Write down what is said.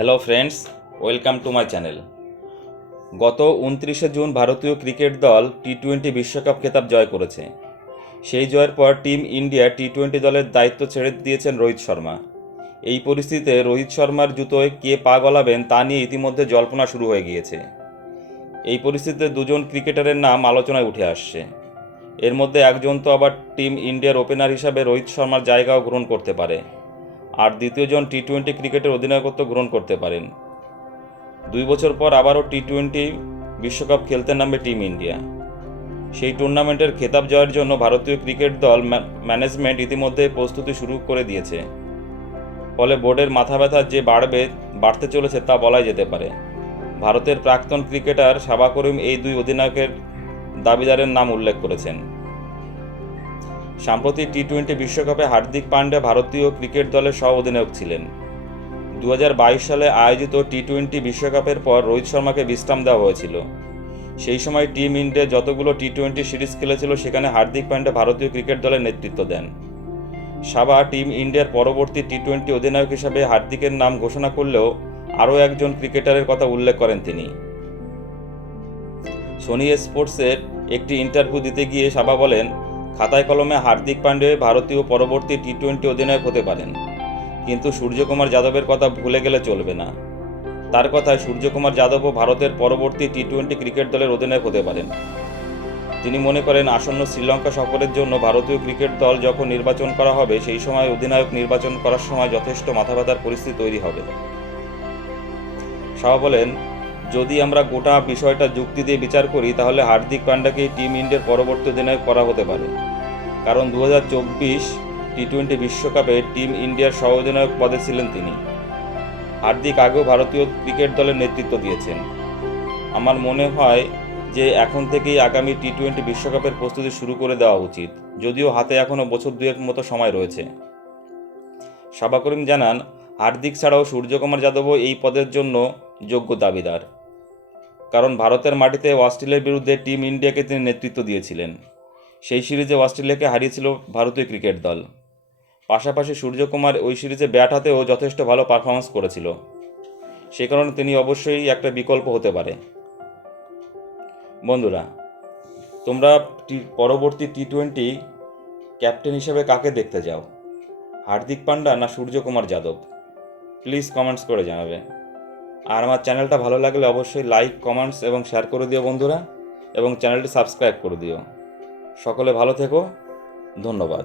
Hello friends welcome to my channel গত উনত্রিশে June ভারতীয় ক্রিকেট দল টি টোয়েন্টি বিশ্বকাপ খেতাব জয় করেছে। সেই জয়ের পর টিম ইন্ডিয়া টি টোয়েন্টি দলের দায়িত্ব ছেড়ে দিয়েছেন রোহিত শর্মা। এই পরিস্থিতিতে রোহিত শর্মার জুতোয় কে পা গলাবেন তা নিয়ে ইতিমধ্যে জল্পনা শুরু হয়ে গিয়েছে। এই পরিস্থিতিতে দুজন ক্রিকেটারের নাম আলোচনায় উঠে আসছে। এর মধ্যে একজন তো আবার টিম ইন্ডিয়ার ওপেনার হিসাবে রোহিত শর্মার জায়গাও গ্রহণ করতে পারে। আর দ্বিতীয়জন টি টোয়েন্টি ক্রিকেটের অধিনায়কত্ব গ্রহণ করতে পারেন। দুই বছর পর আবারও টি টোয়েন্টি বিশ্বকাপ খেলতে নামবে টিম ইন্ডিয়া। সেই টুর্নামেন্টের খেতাব জয়ের জন্য ভারতীয় ক্রিকেট দল ম্যা- ম্যানেজমেন্ট ইতিমধ্যে প্রস্তুতি শুরু করে দিয়েছে। ফলে বোর্ডের মাথা ব্যথা যে বাড়বে, বাড়তে চলেছে তা বলাই যেতে পারে। ভারতের প্রাক্তন ক্রিকেটার সাবা করিম এই দুই অধিনায়কের দাবিদারের নাম উল্লেখ করেছেন। সাম্প্রতি টি টোয়েন্টি বিশ্বকাপে হার্দিক পান্ডে ভারতীয় ক্রিকেট দলের সহ অধিনায়ক ছিলেন। দু হাজার বাইশ সালে আয়োজিত টি টোয়েন্টি বিশ্বকাপের পর রোহিত শর্মাকে বিশ্রাম দেওয়া হয়েছিল। সেই সময় টিম ইন্ডিয়া যতগুলো টি টোয়েন্টি সিরিজ খেলেছিল, সেখানে হার্দিক পান্ডে ভারতীয় ক্রিকেট দলের নেতৃত্ব দেন। সাবা টিম ইন্ডিয়ার পরবর্তী টি টোয়েন্টি অধিনায়ক হিসাবে হার্দিকের নাম ঘোষণা করলেও আরও একজন ক্রিকেটারের কথা উল্লেখ করেন তিনি। সোনি স্পোর্টসের একটি ইন্টারভিউ দিতে গিয়ে সাবা বলেন খাতায় কলমে হার্দিক পান্ডে ভারতীয় পরবর্তী টি টোয়েন্টি অধিনায়ক হতে পারেন। কিন্তু সূর্যকুমার যাদবের কথা ভুলে গেলে চলবে না। তার কথায় সূর্যকুমার যাদবও ভারতের পরবর্তী টি টোয়েন্টি ক্রিকেট দলের অধিনায়ক হতে পারেন। তিনি মনে করেন আসন্ন শ্রীলঙ্কা সফরের জন্য ভারতীয় ক্রিকেট দল যখন নির্বাচন করা হবে, সেই সময় অধিনায়ক নির্বাচন করার সময় যথেষ্ট মাথা ব্যথার পরিস্থিতি তৈরি হবে। শাহ বলেন, যদি আমরা গোটা বিষয়টা যুক্তি দিয়ে বিচার করি, তাহলে হার্দিক পান্ডাকে টিম ইন্ডিয়ার পরবর্তী অধিনায়ক করা হতে পারে। কারণ দু হাজার চব্বিশ টি টোয়েন্টি বিশ্বকাপে টিম ইন্ডিয়ার সহ অধিনায়ক পদে ছিলেন তিনি। হার্দিক আগেও ভারতীয় ক্রিকেট দলের নেতৃত্ব দিয়েছেন। আমার মনে হয় যে এখন থেকেই আগামী টি টোয়েন্টি বিশ্বকাপের প্রস্তুতি শুরু করে দেওয়া উচিত, যদিও হাতে এখনও বছর দুয়েক মতো সময় রয়েছে। সাবা করিম জানান, হার্দিক ছাড়াও সূর্যকুমার যাদবও এই পদের জন্য যোগ্য দাবিদার। কারণ ভারতের মাটিতে অস্ট্রেলিয়ার বিরুদ্ধে টিম ইন্ডিয়াকে তিনি নেতৃত্ব দিয়েছিলেন। সেই সিরিজে অস্ট্রেলিয়াকে হারিয়েছিল ভারতীয় ক্রিকেট দল। পাশাপাশি সূর্যকুমার ওই সিরিজে ব্যাট হাতেও যথেষ্ট ভালো পারফরমেন্স করেছিল। সে কারণে তিনি অবশ্যই একটা বিকল্প হতে পারে। বন্ধুরা, তোমরা পরবর্তী টি টোয়েন্টি ক্যাপ্টেন হিসেবে কাকে দেখতে যাও হার্দিক পান্ডা না সূর্যকুমার যাদব? প্লিজ কমেন্টস করে জানাবে। আর আমার চ্যানেলটা ভালো লাগলে অবশ্যই লাইক, কমেন্টস এবং শেয়ার করে দিও বন্ধুরা, এবং চ্যানেলটি সাবস্ক্রাইব করে দিও। সকলে ভালো থেকো। ধন্যবাদ।